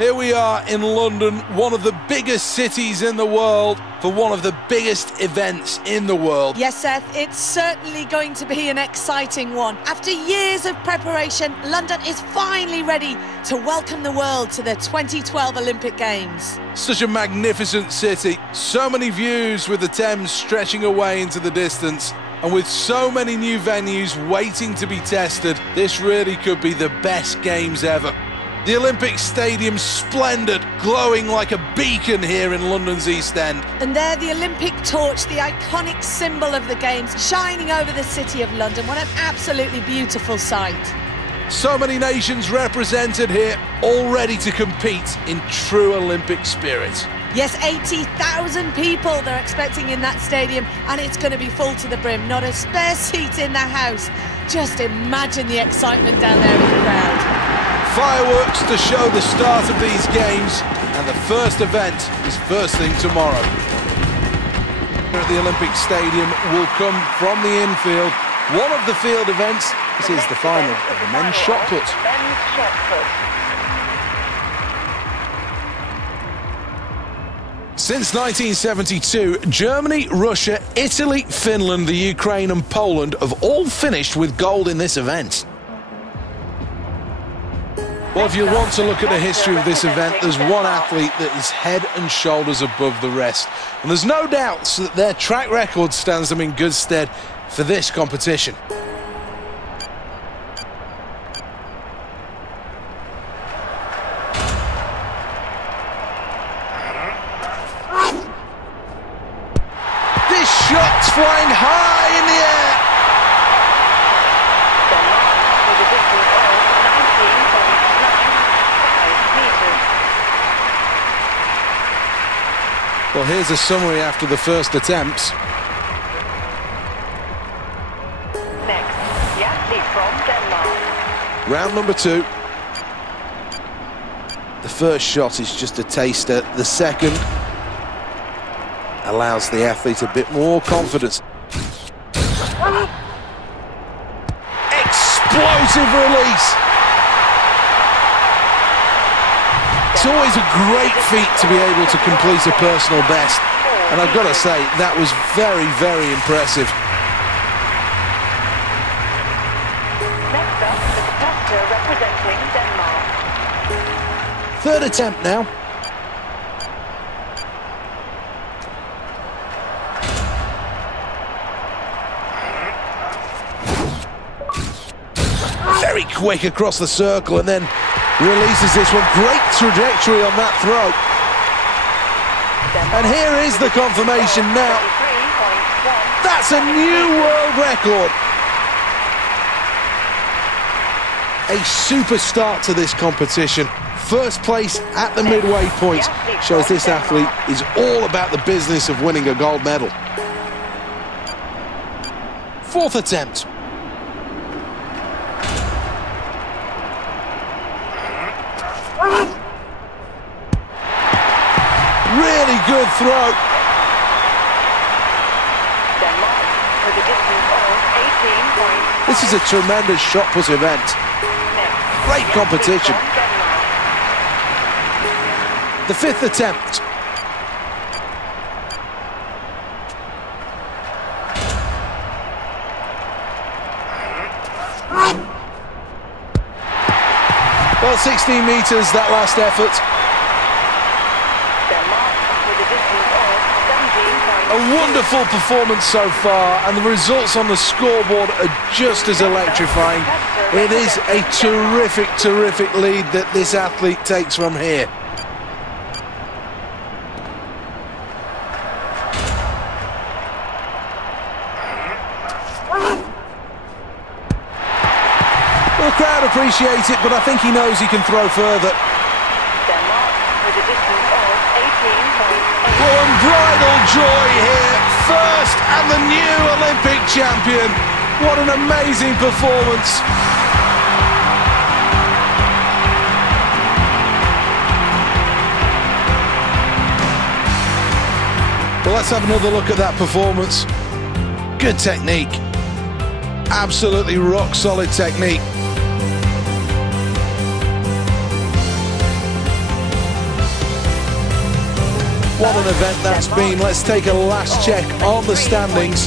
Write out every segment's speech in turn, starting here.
Here we are in London, one of the biggest cities in the world, for one of the biggest events in the world. Yes, Seth, it's certainly going to be an exciting one. After years of preparation, London is finally ready to welcome the world to the 2012 Olympic Games. Such a magnificent city, so many views with the Thames stretching away into the distance, and with so many new venues waiting to be tested, this really could be the best Games ever. The Olympic Stadium's splendid, glowing like a beacon here in London's East End. And there, the Olympic torch, the iconic symbol of the Games, shining over the city of London. What an absolutely beautiful sight. So many nations represented here, all ready to compete in true Olympic spirit. Yes, 80,000 people they're expecting in that stadium, and it's going to be full to the brim. Not a spare seat in the house. Just imagine the excitement down there in the crowd. Fireworks to show the start of these games, and the first event is first thing tomorrow. At the Olympic Stadium will come from the infield. One of the field events, this is the final of the men's shot put. Since 1972, Germany, Russia, Italy, Finland, the Ukraine and Poland have all finished with gold in this event. Well, if you want to look at the history of this event, there's one athlete that is head and shoulders above the rest. And there's no doubts that their track record stands them in good stead for this competition. This shot's flying high in the air. Well, here's a summary after the first attempts. Next, the athlete from Denmark. Round number 2. The first shot is just a taster. The second allows the athlete a bit more confidence. Explosive release. It's always a great feat to be able to complete a personal best, and I've got to say, that was very, very impressive. Next up, the competitor representing Denmark. Third attempt now. Very quick across the circle and then releases this one. Great trajectory on that throw. And here is the confirmation now. That's a new world record. A super start to this competition. First place at the midway point shows this athlete is all about the business of winning a gold medal. Fourth attempt. Really good throw. Denmark with a distance of 18 points. This is a tremendous shot put event. Great competition. The fifth attempt. Well, 16 metres, that last effort. A wonderful performance so far, and the results on the scoreboard are just as electrifying. It is a terrific, terrific lead that this athlete takes from here. Well, the crowd appreciate it, but I think he knows he can throw further. Denmark with a distance of 18.8. Well, unbridled joy here. First and the new Olympic champion. What an amazing performance. Well, let's have another look at that performance. Good technique. Absolutely rock solid technique. What an event that's been. Let's take a last check on the standings.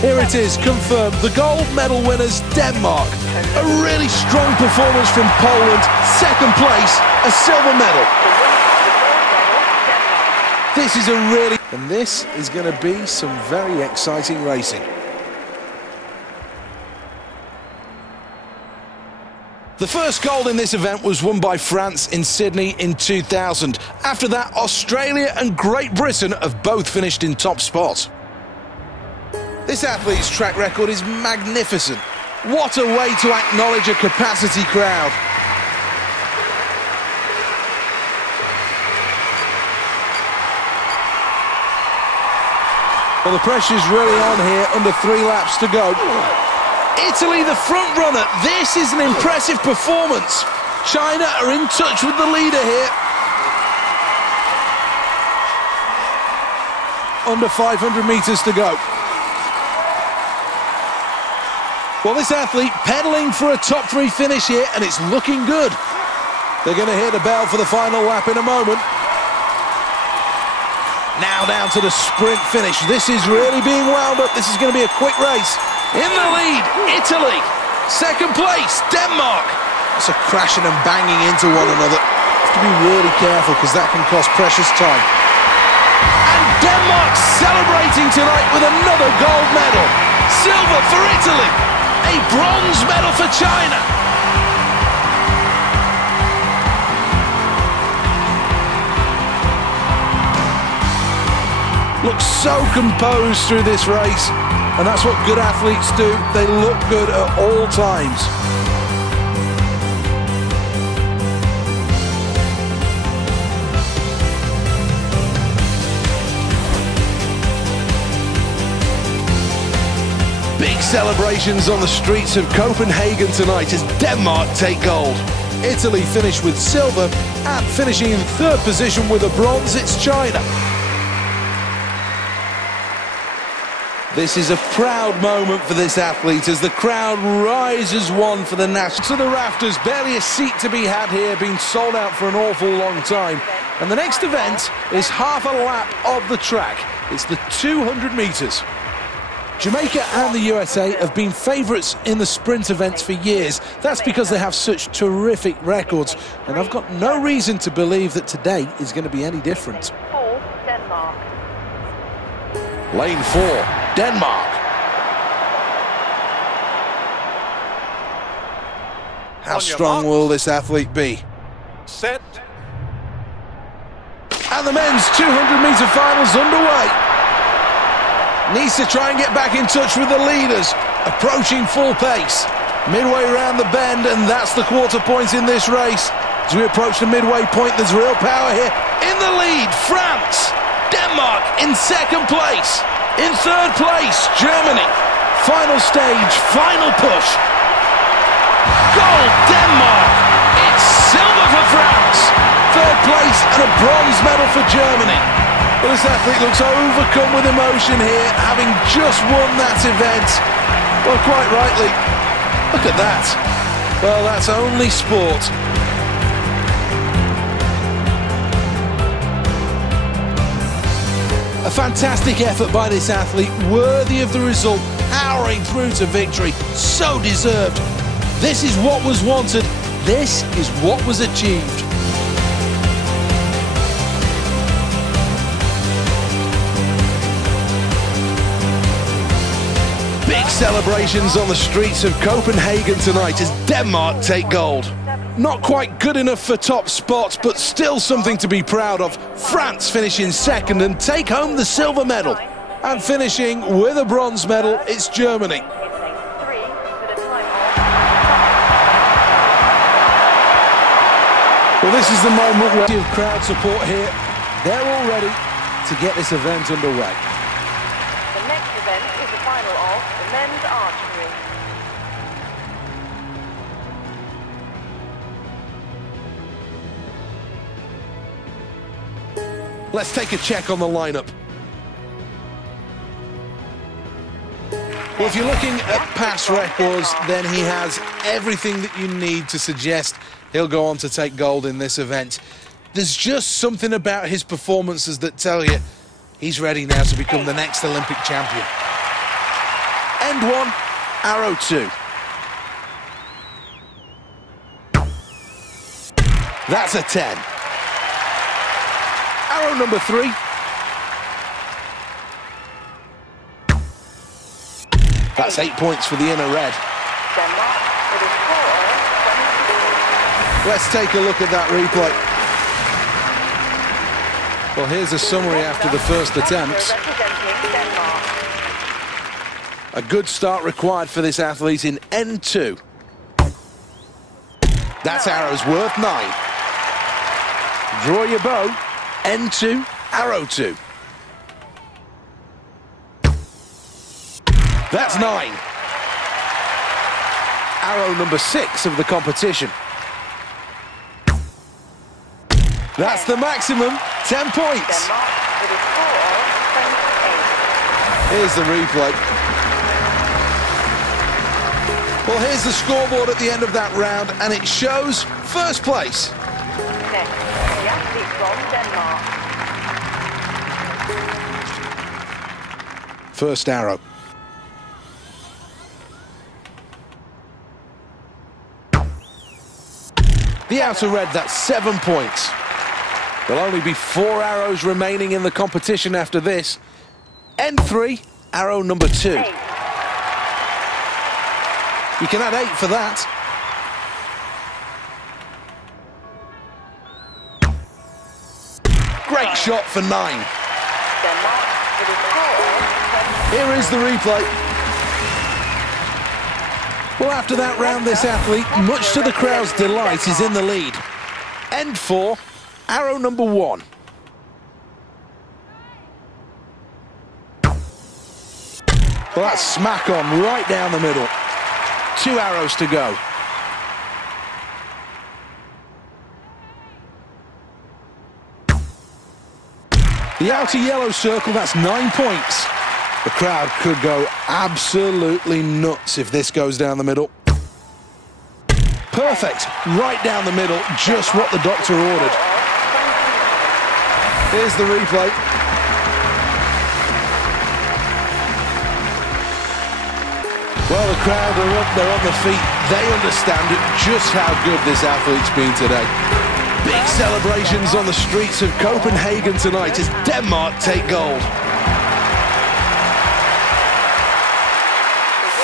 Here it is, confirmed. The gold medal winners, Denmark. A really strong performance from Poland. Second place, a silver medal. This is a really... And this is going to be some very exciting racing. The first gold in this event was won by France in Sydney in 2000. After that, Australia and Great Britain have both finished in top spots. This athlete's track record is magnificent. What a way to acknowledge a capacity crowd. Well, the pressure's really on here, under 3 laps to go. Italy, the front runner. This is an impressive performance. China are in touch with the leader here. Under 500 meters to go. Well, this athlete pedaling for a top 3 finish here, and it's looking good. They're going to hear the bell for the final lap in a moment. Now down to the sprint finish. This is really being wound up. This is going to be a quick race. In the lead, Italy. Second place, Denmark. It's a crashing and banging into one another. Have to be really careful because that can cost precious time. And Denmark celebrating tonight with another gold medal. Silver for Italy. A bronze medal for China. Looks so composed through this race. And that's what good athletes do. They look good at all times. Big celebrations on the streets of Copenhagen tonight as Denmark take gold. Italy finished with silver, and finishing in 3rd position with a bronze, it's China. This is a proud moment for this athlete as the crowd rise as one for the national. To the rafters, barely a seat to be had here, been sold out for an awful long time. And the next event is half a lap of the track. It's the 200 meters. Jamaica and the USA have been favourites in the sprint events for years. That's because they have such terrific records. And I've got no reason to believe that today is going to be any different. Denmark. Lane 4, Denmark. How strong will this athlete be? Set. And the men's 200-meter finals underway. Needs to try and get back in touch with the leaders. Approaching full pace. Midway round the bend, and that's the quarter point in this race. As we approach the midway point, there's real power here. In the lead, France. Denmark in 2nd place. In 3rd place, Germany. Final stage, final push. Gold, Denmark. It's silver for France. 3rd place and a bronze medal for Germany. Well, this athlete looks overcome with emotion here, having just won that event. Well, quite rightly. Look at that. Well, that's only sport. A fantastic effort by this athlete, worthy of the result, powering through to victory, so deserved. This is what was wanted, this is what was achieved. Big celebrations on the streets of Copenhagen tonight as Denmark take gold. Not quite good enough for top spots, but still something to be proud of. France finishing 2nd and take home the silver medal. And finishing with a bronze medal, it's Germany. Well, this is the moment where we have crowd support here. They're all ready to get this event underway. The next event is the final of the men's archery. Let's take a check on the lineup. Well, if you're looking at past records, then he has everything that you need to suggest he'll go on to take gold in this event. There's just something about his performances that tell you he's ready now to become the next Olympic champion. End 1, arrow 2. That's a 10. Arrow number 3. That's 8 points for the inner red. Let's take a look at that replay. Well, here's a summary after the first attempts. A good start required for this athlete in N2. That's arrows worth 9. Draw your bow. N2, arrow 2. That's 9. Arrow number 6 of the competition. That's the maximum, 10 points. Here's the replay. Well, here's the scoreboard at the end of that round, and it shows first place. Next, the athlete from Denmark. First arrow. The outer red, that's 7 points. There'll only be 4 arrows remaining in the competition after this. N3, arrow number 2. 8. You can add 8 for that. Great shot for 9. Denmark with a score of 20. Here is the replay. Well, after that round, this athlete, much to the crowd's delight, is in the lead. End 4, arrow number 1. Well, that's smack on, right down the middle. 2 arrows to go. The outer yellow circle, that's 9 points. The crowd could go absolutely nuts if this goes down the middle. Perfect, right down the middle, just what the doctor ordered. Here's the replay. Well, the crowd are up, they're on their feet. They understand just how good this athlete's been today. Big celebrations on the streets of Copenhagen tonight as Denmark take gold.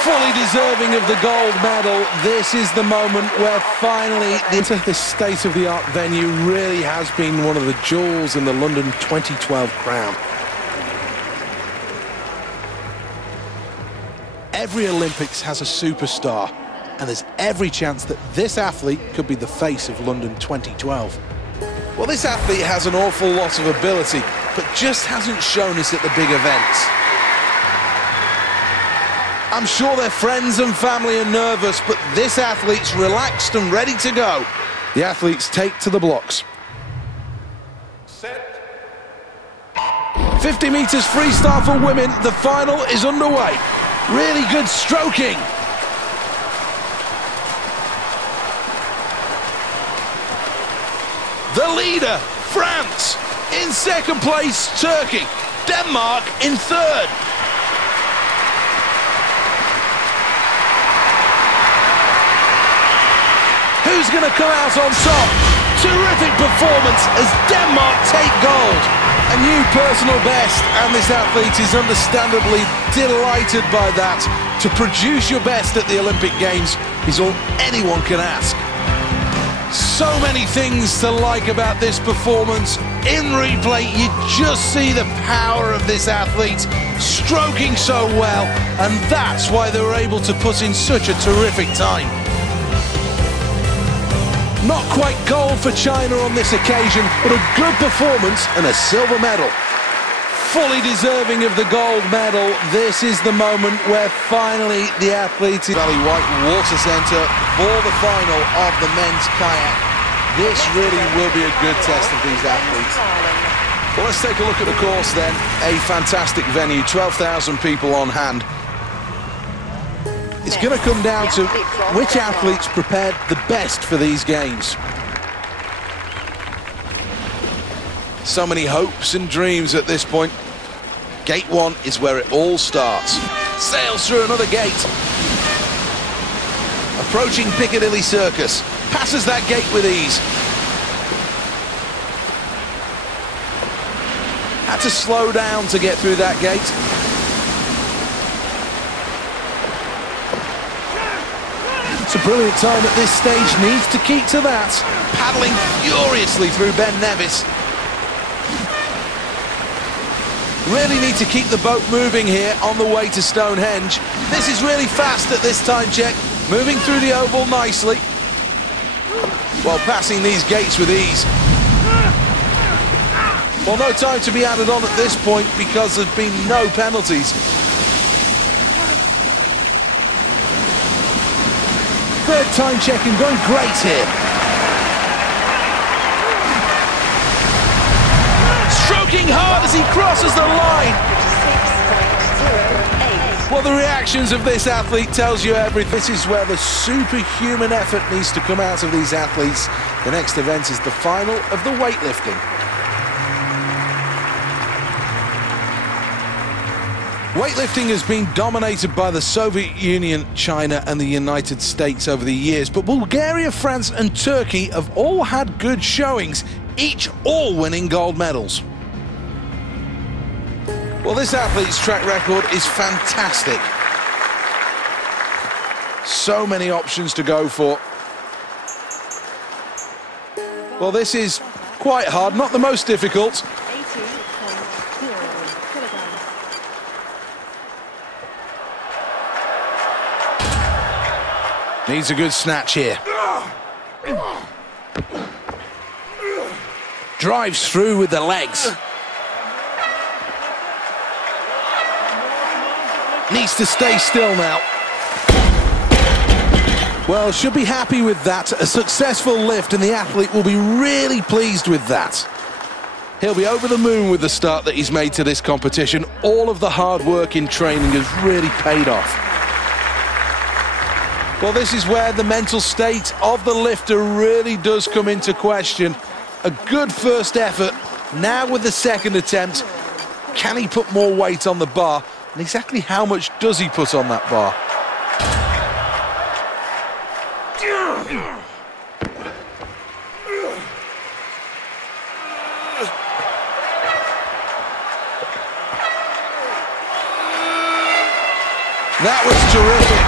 Fully deserving of the gold medal. This is the moment where finally this state-of-the-art venue really has been one of the jewels in the London 2012 crown. Every Olympics has a superstar, and there's every chance that this athlete could be the face of London 2012. Well, this athlete has an awful lot of ability, but just hasn't shown us at the big events. I'm sure their friends and family are nervous, but this athlete's relaxed and ready to go. The athletes take to the blocks. Set. 50 meters freestyle for women. The final is underway. Really good stroking. The leader, France. In second place, Turkey. Denmark in third. Who's going to come out on top? Terrific performance as Denmark take gold. A new personal best, and this athlete is understandably delighted by that. To produce your best at the Olympic Games is all anyone can ask. So many things to like about this performance. In replay, you just see the power of this athlete, stroking so well, and that's why they were able to put in such a terrific time. Not quite gold for China on this occasion, but a good performance and a silver medal. Fully deserving of the gold medal. This is the moment where finally the athlete in Valley White Water Centre for the final of the men's kayak. This really will be a good test of these athletes. Well, let's take a look at the course then. A fantastic venue, 12,000 people on hand. It's going to come down to which athletes prepared the best for these games. So many hopes and dreams at this point. Gate 1 is where it all starts. Sails through another gate. Approaching Piccadilly Circus. Passes that gate with ease. Had to slow down to get through that gate. It's a brilliant time at this stage. Needs to keep to that. Paddling furiously through Ben Nevis. Really need to keep the boat moving here on the way to Stonehenge. This is really fast at this time check. Moving through the oval nicely. While passing these gates with ease. Well, no time to be added on at this point because there's been no penalties. Third time checking, going great here. Stroking hard as he crosses the line. Well, the reactions of this athlete tells you everything. This is where the superhuman effort needs to come out of these athletes. The next event is the final of the weightlifting. Weightlifting has been dominated by the Soviet Union, China and the United States over the years, but Bulgaria, France and Turkey have all had good showings, all winning gold medals. Well, this athlete's track record is fantastic. So many options to go for. Well, this is quite hard, not the most difficult. Needs a good snatch here. Drives through with the legs. Needs to stay still now. Well, should be happy with that. A successful lift, and the athlete will be really pleased with that. He'll be over the moon with the start that he's made to this competition. All of the hard work in training has really paid off. Well, this is where the mental state of the lifter really does come into question. A good first effort. Now with the second attempt, can he put more weight on the bar? And exactly how much does he put on that bar? That was terrific.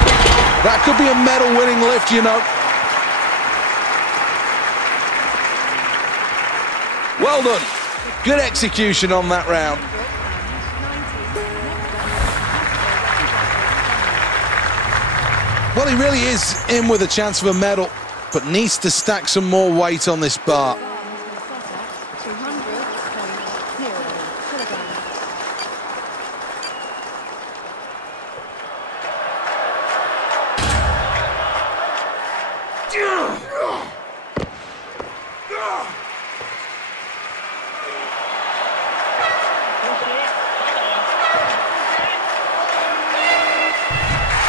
That could be a medal-winning lift, you know. Well done. Good execution on that round. Well, he really is in with a chance of a medal, but needs to stack some more weight on this bar.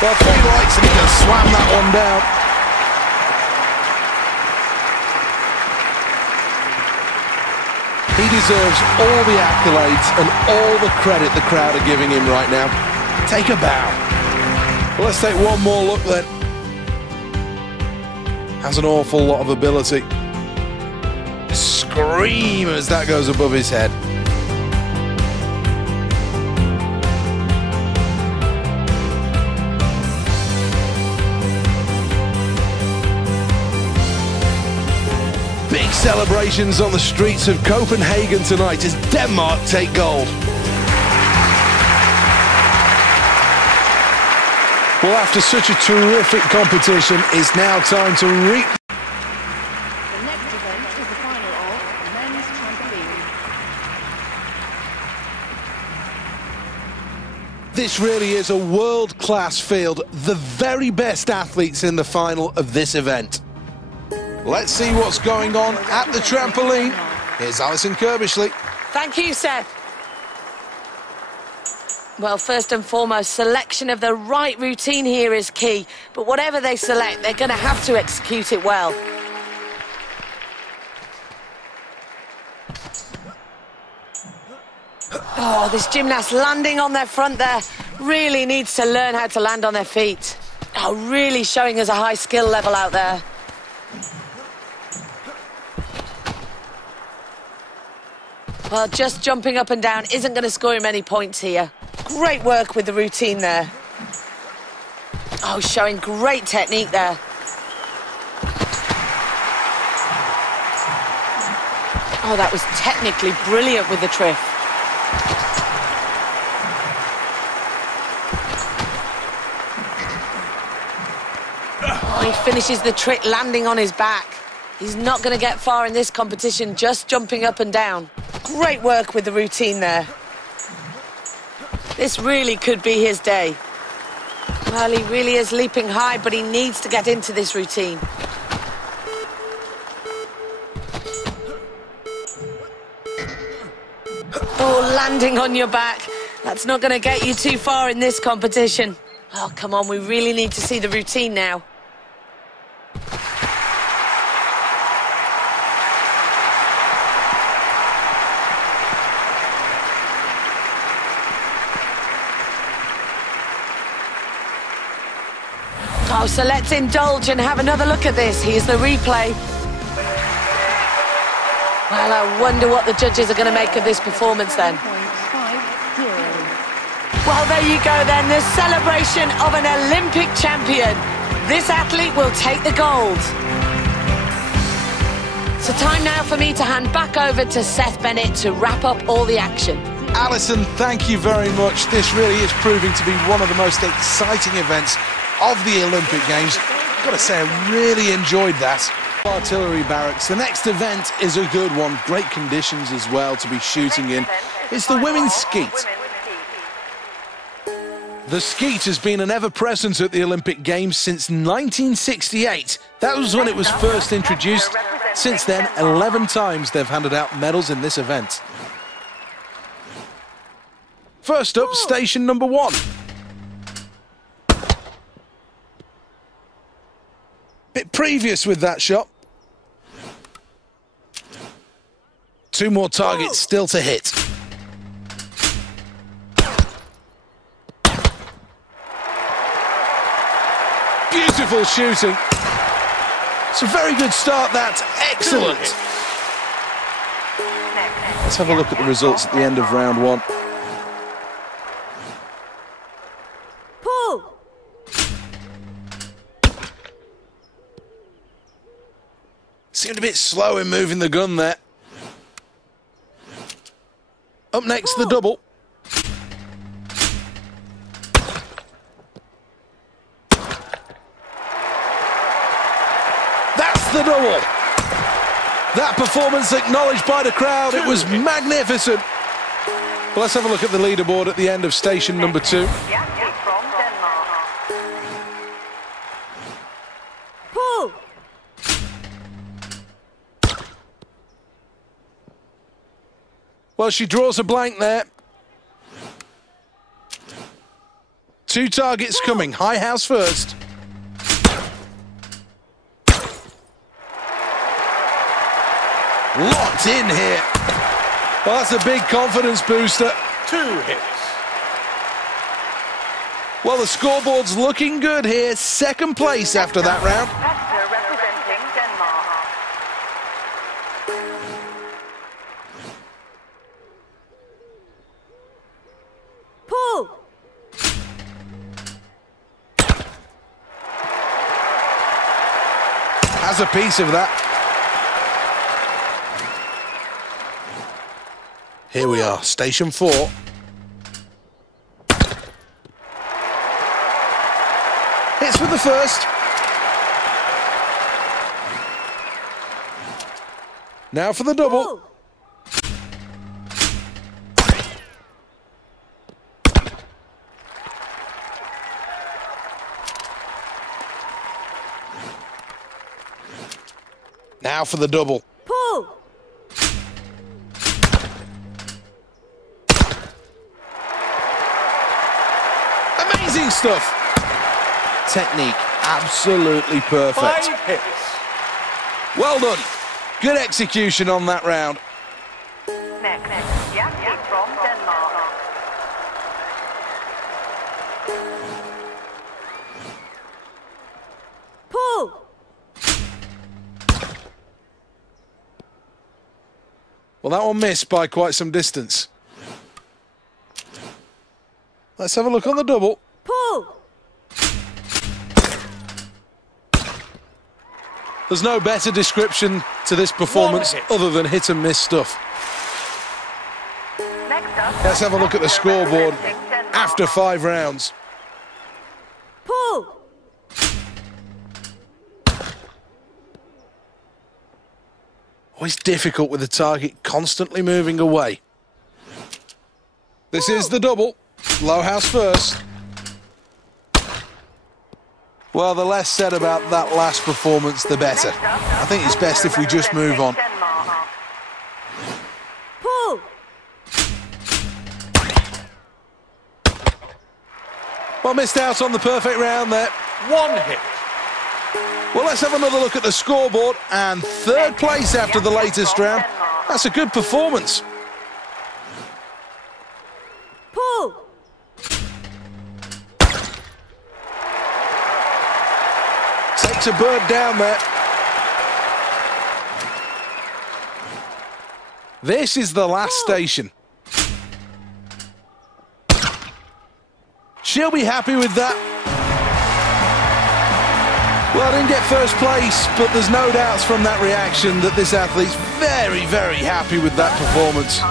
Well, 3 lights and he can slam that one down. He deserves all the accolades and all the credit the crowd are giving him right now. Take a bow. Well, let's take one more look then. Has an awful lot of ability. Scream as that goes above his head. Big celebrations on the streets of Copenhagen tonight as Denmark take gold. Well, after such a terrific competition, it's now time to reap. The next event is the final of men's trampoline. This really is a world-class field, the very best athletes in the final of this event. Let's see what's going on at the trampoline. Here's Alison Kirbishley. Thank you, Seth. Well, first and foremost, selection of the right routine here is key. But whatever they select, they're going to have to execute it well. Oh, this gymnast landing on their front there really needs to learn how to land on their feet. Oh, really showing us a high skill level out there. Well, just jumping up and down isn't going to score him any points here. Great work with the routine there. Oh, showing great technique there. Oh, that was technically brilliant with the trick. Oh, he finishes the trick landing on his back. He's not going to get far in this competition, just jumping up and down. Great work with the routine there. This really could be his day. Well, he really is leaping high, but he needs to get into this routine. Oh, landing on your back. That's not going to get you too far in this competition. Oh, come on, we really need to see the routine now. Oh, so let's indulge and have another look at this. Here's the replay. Well, I wonder what the judges are going to make of this performance then. Well, there you go then, the celebration of an Olympic champion. This athlete will take the gold. So time now for me to hand back over to Seth Bennett to wrap up all the action. Alison, thank you very much. This really is proving to be one of the most exciting events of the Olympic Games. I've got to say, I really enjoyed that. Artillery barracks. The next event is a good one. Great conditions as well to be shooting in. It's the women's skeet. The skeet has been an ever-present at the Olympic Games since 1968. That was when it was first introduced. Since then, 11 times they've handed out medals in this event. First up, station number 1. Bit previous with that shot. 2 more targets still to hit. Beautiful shooting. It's a very good start, that. Excellent. Let's have a look at the results at the end of round 1. Seemed a bit slow in moving the gun there. Up next, the double. That's the double. That performance acknowledged by the crowd. It was magnificent. Well, let's have a look at the leaderboard at the end of station number 2. Well, she draws a blank there. 2 targets coming. High house first. Locked in here. Well, that's a big confidence booster. 2 hits. Well, the scoreboard's looking good here. 2nd place after that round. Representing Denmark. Has a piece of that. Here we are, station 4. Hits with the first. Now for the double. Now for the double. Pull. Amazing stuff. Technique, absolutely perfect. 5 hits. Well done. Good execution on that round. Next, Javelin from Denmark. Well, that one missed by quite some distance. Let's have a look on the double. Pull! There's no better description to this performance other than hit and miss stuff. Let's have a look at the scoreboard after 5 rounds. Pull! Always difficult with the target constantly moving away. This is the double. Low house first. Well, the less said about that last performance, the better. I think it's best if we just move on. Pull! Well, missed out on the perfect round there. 1 hit. Well, let's have another look at the scoreboard. And 3rd place after the latest round. That's a good performance. Pull! Takes a bird down there. This is the last station. She'll be happy with that. Well, I didn't get first place, but there's no doubts from that reaction that this athlete's very, very happy with that performance.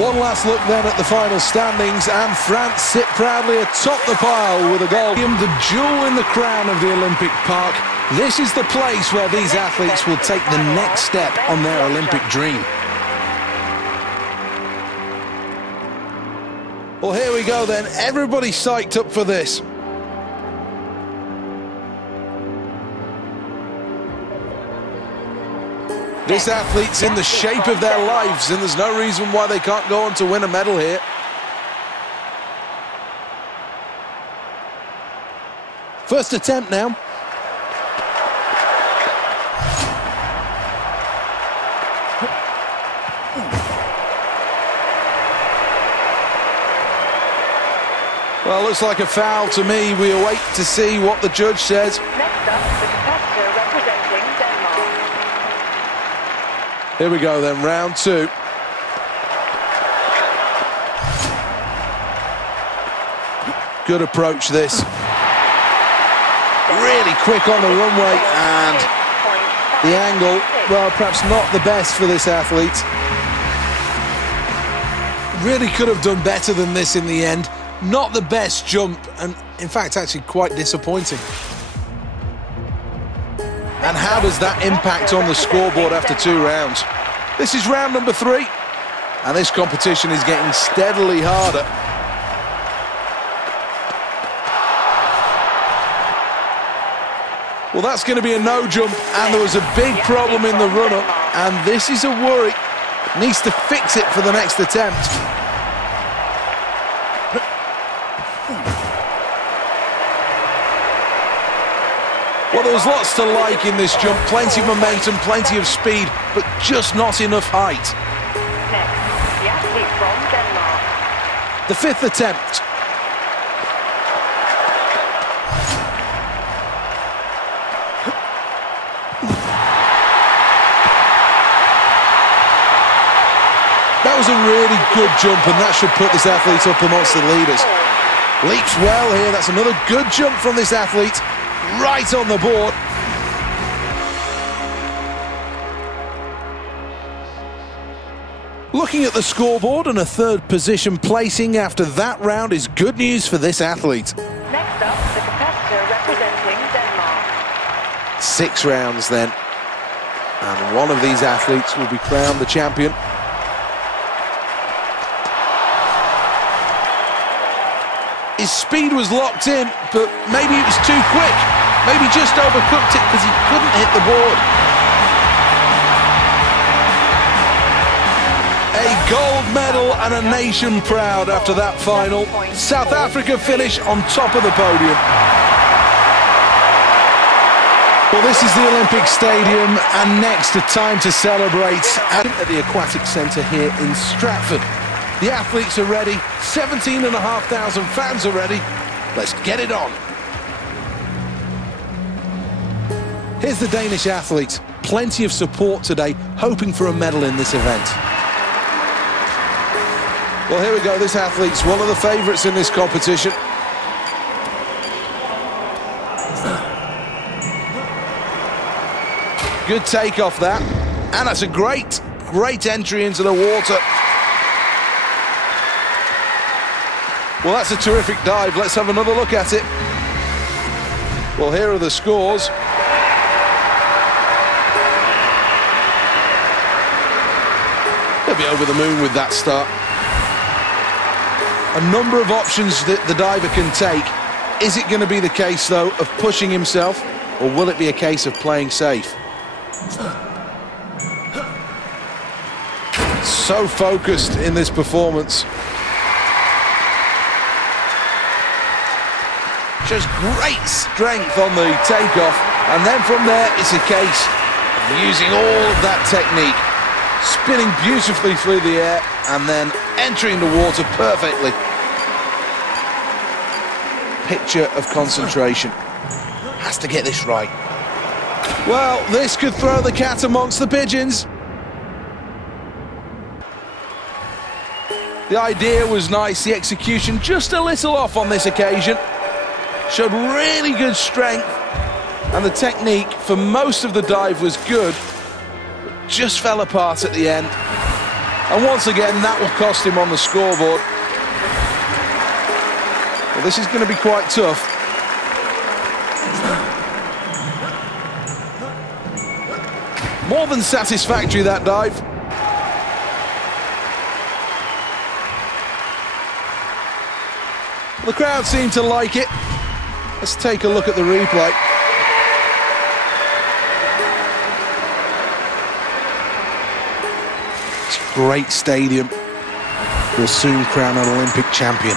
One last look then at the final standings, and France sit proudly atop the pile with a gold. The jewel in the crown of the Olympic Park. This is the place where these athletes will take the next step on their Olympic dream. Well, here we go then. Everybody psyched up for this. This athlete's in the shape of their lives, and there's no reason why they can't go on to win a medal here. First attempt now. Well, looks like a foul to me. We await to see what the judge says. Next up, the competitor representing Denmark. Here we go then, round 2. Good approach this. Really quick on the runway, and the angle, well, perhaps not the best for this athlete. Really could have done better than this in the end. Not the best jump, and in fact actually quite disappointing. And how does that impact on the scoreboard after 2 rounds? This is round number 3, and this competition is getting steadily harder. Well, that's going to be a no jump, and there was a big problem in the run-up, and this is a worry. Needs to fix it for the next attempt. Well, there was lots to like in this jump. Plenty of momentum, plenty of speed, but just not enough height. Next, the athlete from Denmark. The 5th attempt. That was a really good jump, and that should put this athlete up amongst the leaders. Leaps well here. That's another good jump from this athlete. Right on the board. Looking at the scoreboard, and a 3rd position placing after that round is good news for this athlete. Next up, the competitor representing Denmark. 6 rounds then, and one of these athletes will be crowned the champion. His speed was locked in, but maybe it was too quick. Maybe just overcooked it because he couldn't hit the board. A gold medal and a nation proud after that final. South Africa finish on top of the podium. Well, this is the Olympic Stadium, and next a time to celebrate at the Aquatic Centre here in Stratford. The athletes are ready, 17,500 fans are ready. Let's get it on. Here's the Danish athlete, plenty of support today, hoping for a medal in this event. Well, here we go. This athlete's one of the favourites in this competition. Good take off that. And that's a great entry into the water. Well, that's a terrific dive. Let's have another look at it. Well, here are the scores. He'll be over the moon with that start. A number of options that the diver can take. Is it going to be the case, though, of pushing himself, or will it be a case of playing safe? So focused in this performance. Shows great strength on the takeoff, and then from there it's a case of using all of that technique, spinning beautifully through the air and then entering the water perfectly. Picture of concentration. Has to get this right. Well, this could throw the cat amongst the pigeons. The idea was nice, the execution just a little off on this occasion. Showed really good strength, and the technique for most of the dive was good, but just fell apart at the end. And once again, that will cost him on the scoreboard. Well, this is going to be quite tough. More than satisfactory, that dive. The crowd seemed to like it. Let's take a look at the replay. It's a great stadium. We'll soon crown an Olympic champion.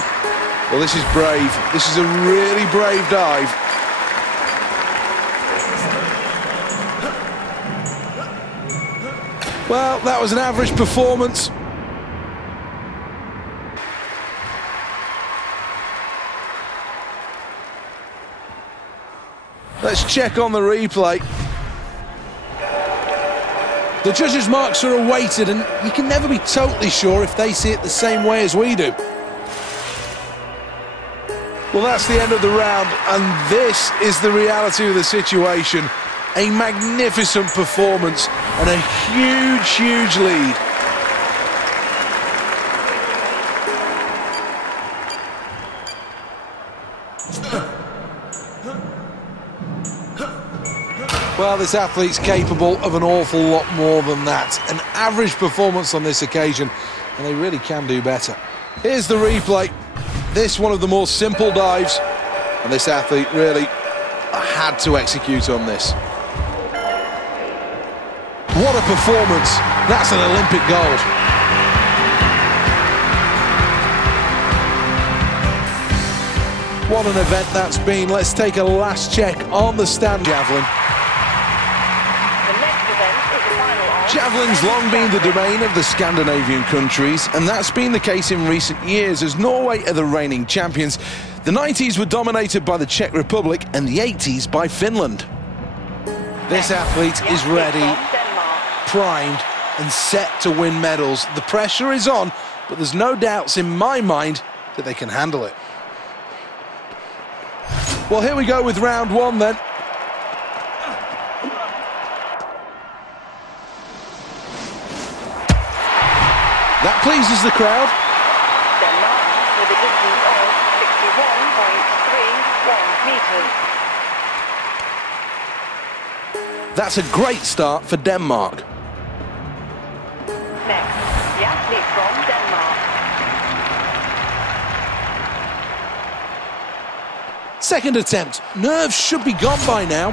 Well, this is brave. This is a really brave dive. Well, that was an average performance. Let's check on the replay. The judges' marks are awaited, and you can never be totally sure if they see it the same way as we do. Well, that's the end of the round, and this is the reality of the situation. A magnificent performance and a huge, huge lead. Well, this athlete's capable of an awful lot more than that. An average performance on this occasion, and they really can do better. Here's the replay. This one of the more simple dives, and this athlete really had to execute on this. What a performance. That's an Olympic gold. What an event that's been. Let's take a last check on the stand javelin. Javelin's long been the domain of the Scandinavian countries, and that's been the case in recent years as Norway are the reigning champions. The 90s were dominated by the Czech Republic and the 80s by Finland. This athlete is ready, primed and set to win medals. The pressure is on, but there's no doubts in my mind that they can handle it. Well, here we go with round one then. That pleases the crowd. Denmark with a distance of 61.31 meters. That's a great start for Denmark. Next, the athlete from Denmark. Second attempt. Nerves should be gone by now.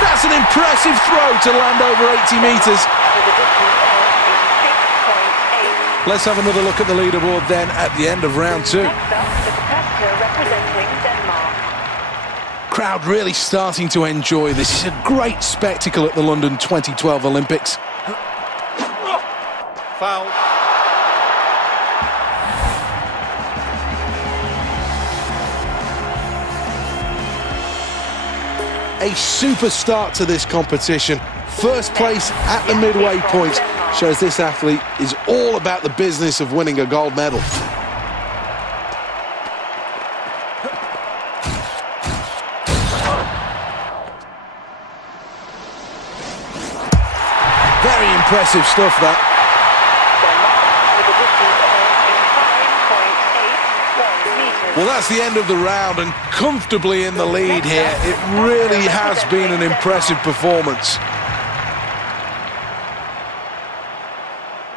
That's an impressive throw to land over 80 meters. Let's have another look at the leaderboard then at the end of round two. Next up, the competitor representing Denmark. Crowd really starting to enjoy this. It's a great spectacle at the London 2012 Olympics. Foul. A super start to this competition. First place at the midway point shows this athlete is all about the business of winning a gold medal. Very impressive stuff, that. Well, that's the end of the round, and comfortably in the lead here. It really has been an impressive performance.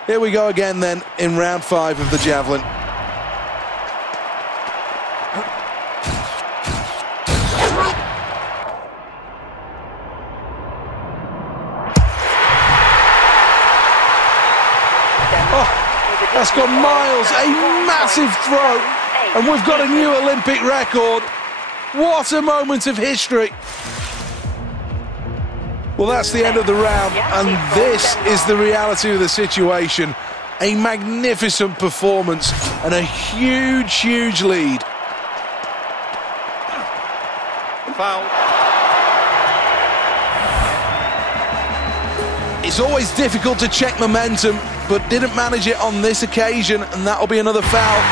Here we go again then in round 5 of the javelin. Oh, that's gone miles, a massive throw. And we've got a new Olympic record. What a moment of history. Well, that's the end of the round, and this is the reality of the situation. A magnificent performance and a huge, huge lead. Foul. It's always difficult to check momentum, but didn't manage it on this occasion, and that'll be another foul.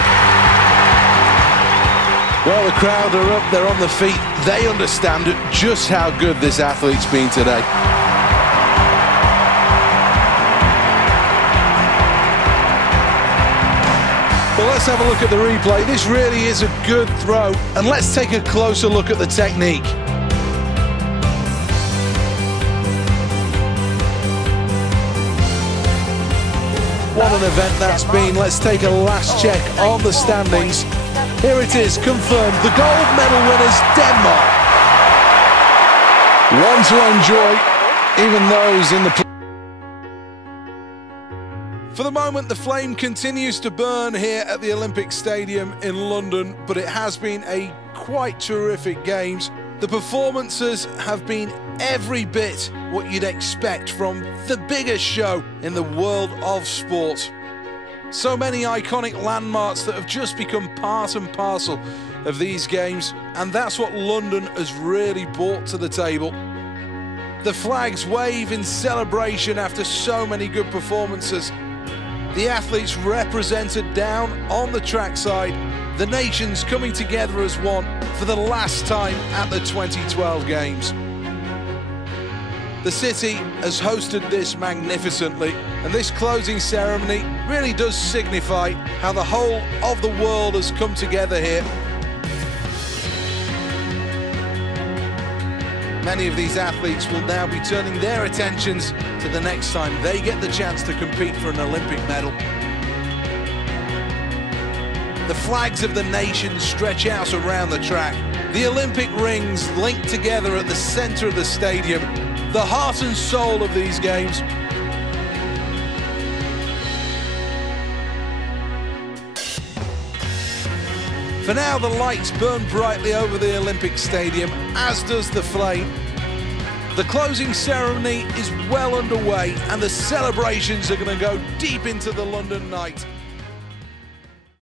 Well, the crowd are up, they're on the feet. They understand just how good this athlete's been today. Well, let's have a look at the replay. This really is a good throw, and let's take a closer look at the technique. What an event that's been. Let's take a last check on the standings. Here it is, confirmed. The gold medal winners, Denmark. One to enjoy, even those in the... For the moment, the flame continues to burn here at the Olympic Stadium in London, but it has been a quite terrific games. The performances have been every bit what you'd expect from the biggest show in the world of sport. So many iconic landmarks that have just become part and parcel of these games, and that's what London has really brought to the table. The flags wave in celebration after so many good performances. The athletes represented down on the trackside, the nations coming together as one for the last time at the 2012 Games. The city has hosted this magnificently, and this closing ceremony really does signify how the whole of the world has come together here. Many of these athletes will now be turning their attentions to the next time they get the chance to compete for an Olympic medal. The flags of the nations stretch out around the track. The Olympic rings linked together at the centre of the stadium, the heart and soul of these games. For now, the lights burn brightly over the Olympic Stadium, as does the flame. The closing ceremony is well underway, and the celebrations are going to go deep into the London night.